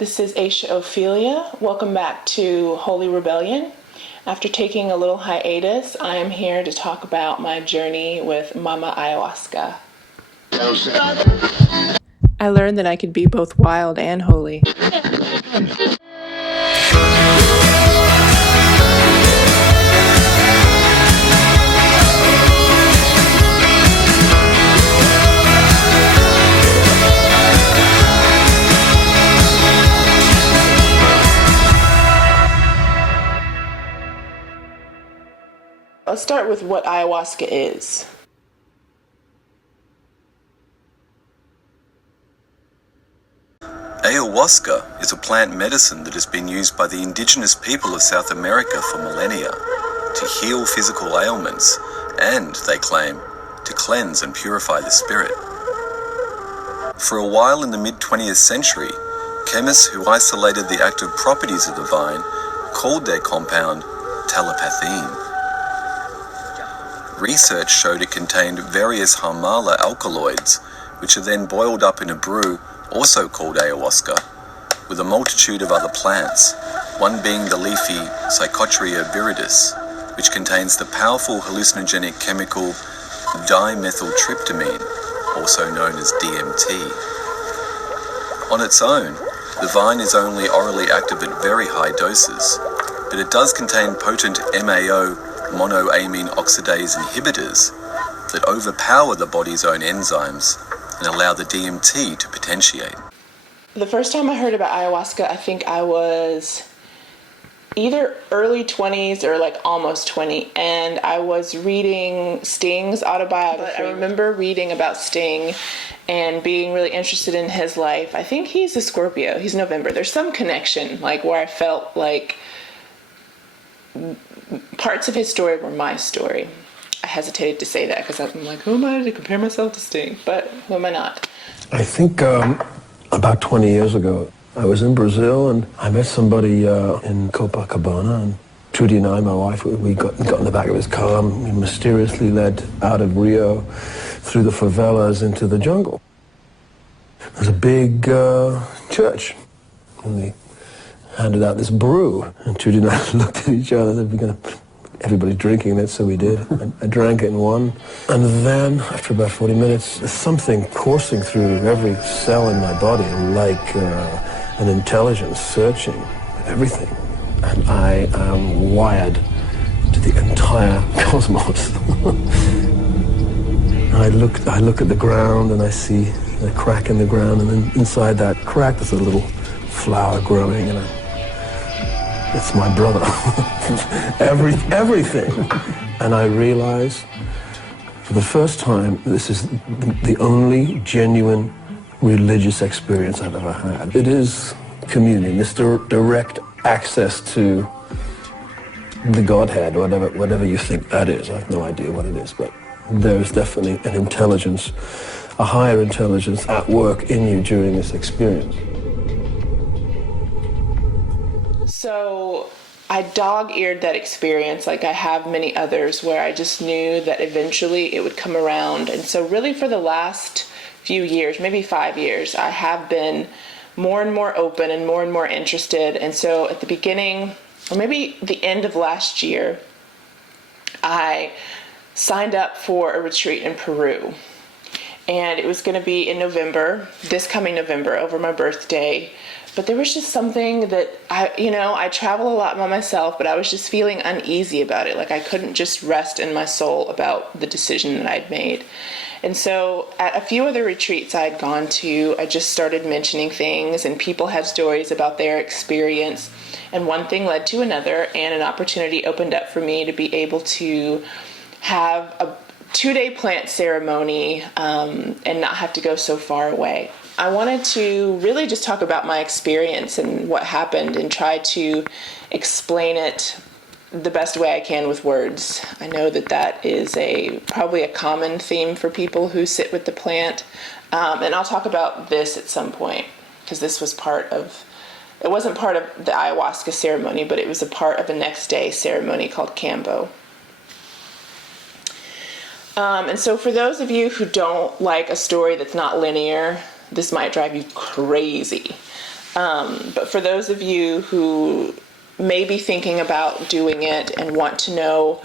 This is Aisha Ophelia. Welcome back to Holy Rebellion. After taking a little hiatus, I am here to talk about my journey with Mama Ayahuasca. I learned that I could be both wild and holy. Let's start with what ayahuasca is. Ayahuasca is a plant medicine that has been used by the indigenous people of South America for millennia to heal physical ailments and, they claim, to cleanse and purify the spirit. For a while in the mid-20th century, chemists who isolated the active properties of the vine called their compound telepathine. Research showed it contained various harmala alkaloids, which are then boiled up in a brew also called ayahuasca, with a multitude of other plants, one being the leafy Psychotria viridis, which contains the powerful hallucinogenic chemical dimethyltryptamine, also known as DMT. On its own, the vine is only orally active at very high doses, but it does contain potent MAO monoamine oxidase inhibitors that overpower the body's own enzymes and allow the DMT to potentiate. The first time I heard about ayahuasca, I think I was either early 20s or like almost 20, and I was reading Sting's autobiography. I remember reading about Sting and being really interested in his life. I think he's a Scorpio. He's November. There's some connection, like where I felt like parts of his story were my story. I hesitated to say that because I'm like, who am I to compare myself to Sting? But who am I not? I think about 20 years ago, I was in Brazil and I met somebody in Copacabana, and Trudy and I, my wife, we got in the back of his car and we mysteriously led out of Rio through the favelas into the jungle. There's a big church, and they handed out this brew, and Trudy and I looked at each other and said, everybody's drinking it, so we did. I drank it in one, and then after about 40 minutes, there's something coursing through every cell in my body, like an intelligence searching everything, and I am wired to the entire cosmos. And I look at the ground, and I see a crack in the ground, and then inside that crack there's a little flower growing, and it's my brother. Everything. And I realize for the first time this is the only genuine religious experience I've ever had. It is communion, this direct access to the Godhead, whatever you think that is. I have no idea what it is, but there's definitely an intelligence, a higher intelligence at work in you during this experience. So I dog-eared that experience like I have many others, where I just knew that eventually it would come around. And so really for the last few years, maybe 5 years, I have been more and more open and more interested. And so at the beginning, or maybe the end of last year, I signed up for a retreat in Peru. And it was going to be in November, this coming November, over my birthday. But there was just something that I travel a lot by myself, but I was just feeling uneasy about it. Like I couldn't just rest in my soul about the decision that I'd made. And so at a few other retreats I'd gone to, I just started mentioning things, and people had stories about their experience. And one thing led to another, and an opportunity opened up for me to be able to have a 2-day plant ceremony and not have to go so far away. I wanted to really just talk about my experience and what happened and try to explain it the best way I can with words. I know that is probably a common theme for people who sit with the plant. And I'll talk about this at some point, because this was it wasn't part of the ayahuasca ceremony, but it was a part of a next day ceremony called Cambo. And so for those of you who don't like a story that's not linear, this might drive you crazy. But for those of you who may be thinking about doing it and want to know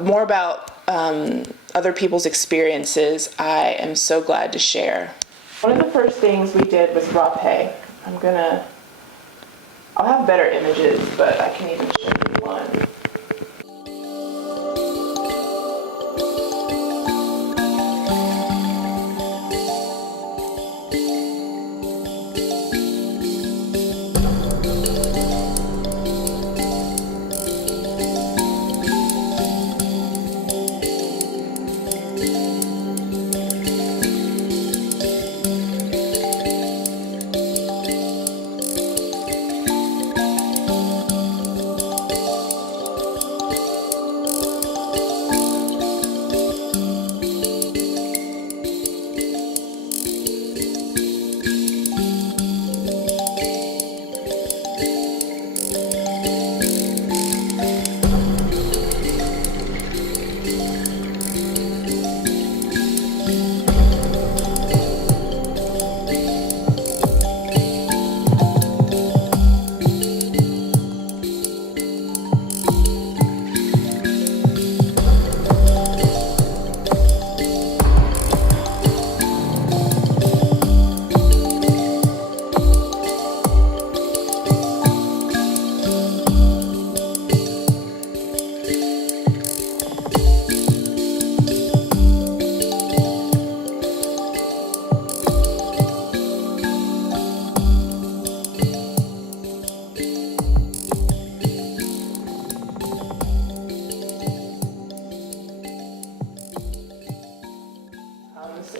more about other people's experiences, I am so glad to share. One of the first things we did was rapé. I'll have better images, but I can even show you one.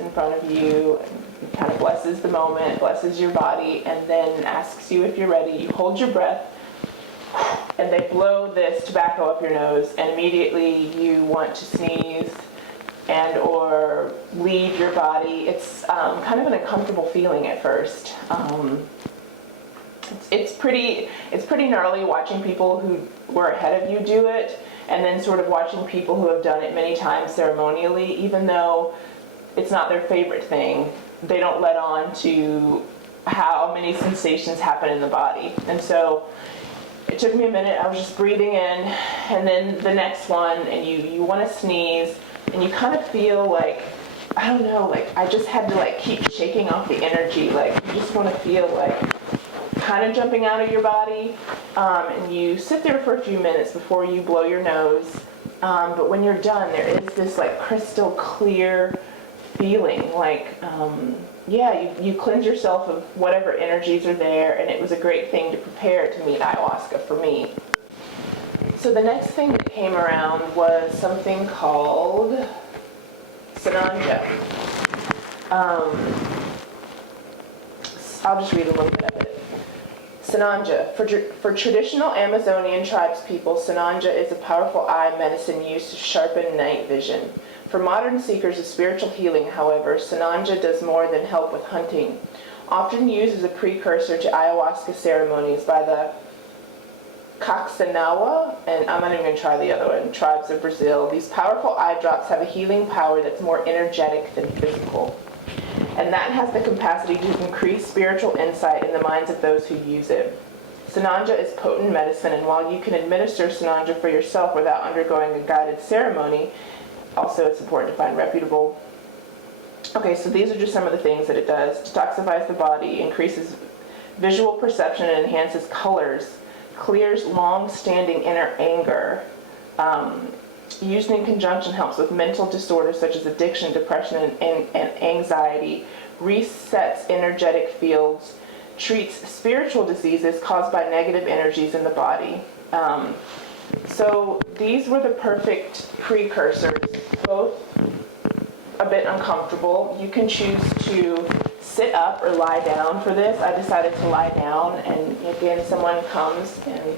In front of you and kind of blesses the moment, blesses your body, and then asks you if you're ready. You hold your breath, and they blow this tobacco up your nose, and immediately you want to sneeze and or leave your body. It's kind of an uncomfortable feeling at first. It's pretty gnarly watching people who were ahead of you do it, and then sort of watching people who have done it many times ceremonially, even though it's not their favorite thing. They don't let on to how many sensations happen in the body. And so it took me a minute. I was just breathing in, and then the next one, and you want to sneeze, and you kind of feel like, I don't know, like I just had to like keep shaking off the energy. Like you just want to feel like kind of jumping out of your body, and you sit there for a few minutes before you blow your nose. But when you're done, there is this like crystal clear feeling, like you cleanse yourself of whatever energies are there, and it was a great thing to prepare to meet ayahuasca for me. So the next thing that came around was something called Sananja. I'll just read a little bit of it. Sananja. For traditional Amazonian tribes people, Sananja is a powerful eye medicine used to sharpen night vision. For modern seekers of spiritual healing, however, Sananja does more than help with hunting. Often used as a precursor to ayahuasca ceremonies by the Caxanawa, and I'm not even going to try the other one, tribes of Brazil, these powerful eye drops have a healing power that's more energetic than physical. And that has the capacity to increase spiritual insight in the minds of those who use it. Sananja is potent medicine, and while you can administer Sananja for yourself without undergoing a guided ceremony, also it's important to find reputable. Okay, so these are just some of the things that it does. Detoxifies the body, increases visual perception and enhances colors, clears long-standing inner anger. Used in conjunction helps with mental disorders such as addiction, depression, and anxiety, resets energetic fields, treats spiritual diseases caused by negative energies in the body. So these were the perfect precursors, both a bit uncomfortable. You can choose to sit up or lie down for this. I decided to lie down, and again, someone comes and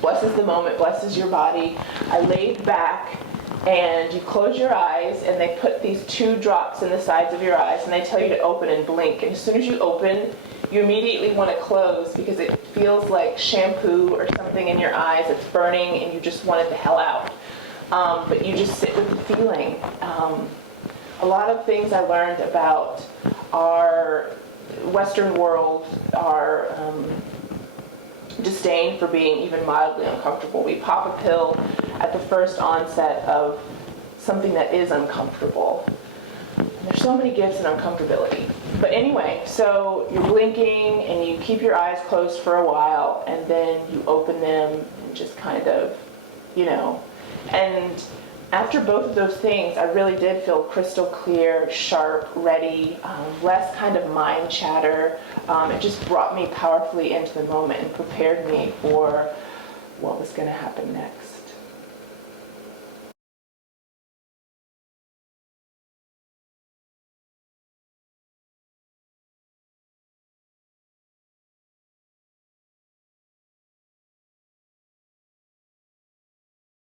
blesses the moment, blesses your body. I laid back, and you close your eyes, and they put these 2 drops in the sides of your eyes, and they tell you to open and blink. And as soon as you open, you immediately want to close because it feels like shampoo or something in your eyes. It's burning, and you just want it the hell out. But you just sit with the feeling. A lot of things I learned about our Western world are disdain for being even mildly uncomfortable. We pop a pill at the first onset of something that is uncomfortable. And there's so many gifts in uncomfortability. But anyway, so you're blinking and you keep your eyes closed for a while, and then you open them and just kind of, and after both of those things, I really did feel crystal clear, sharp, ready, less kind of mind chatter. It just brought me powerfully into the moment and prepared me for what was going to happen next.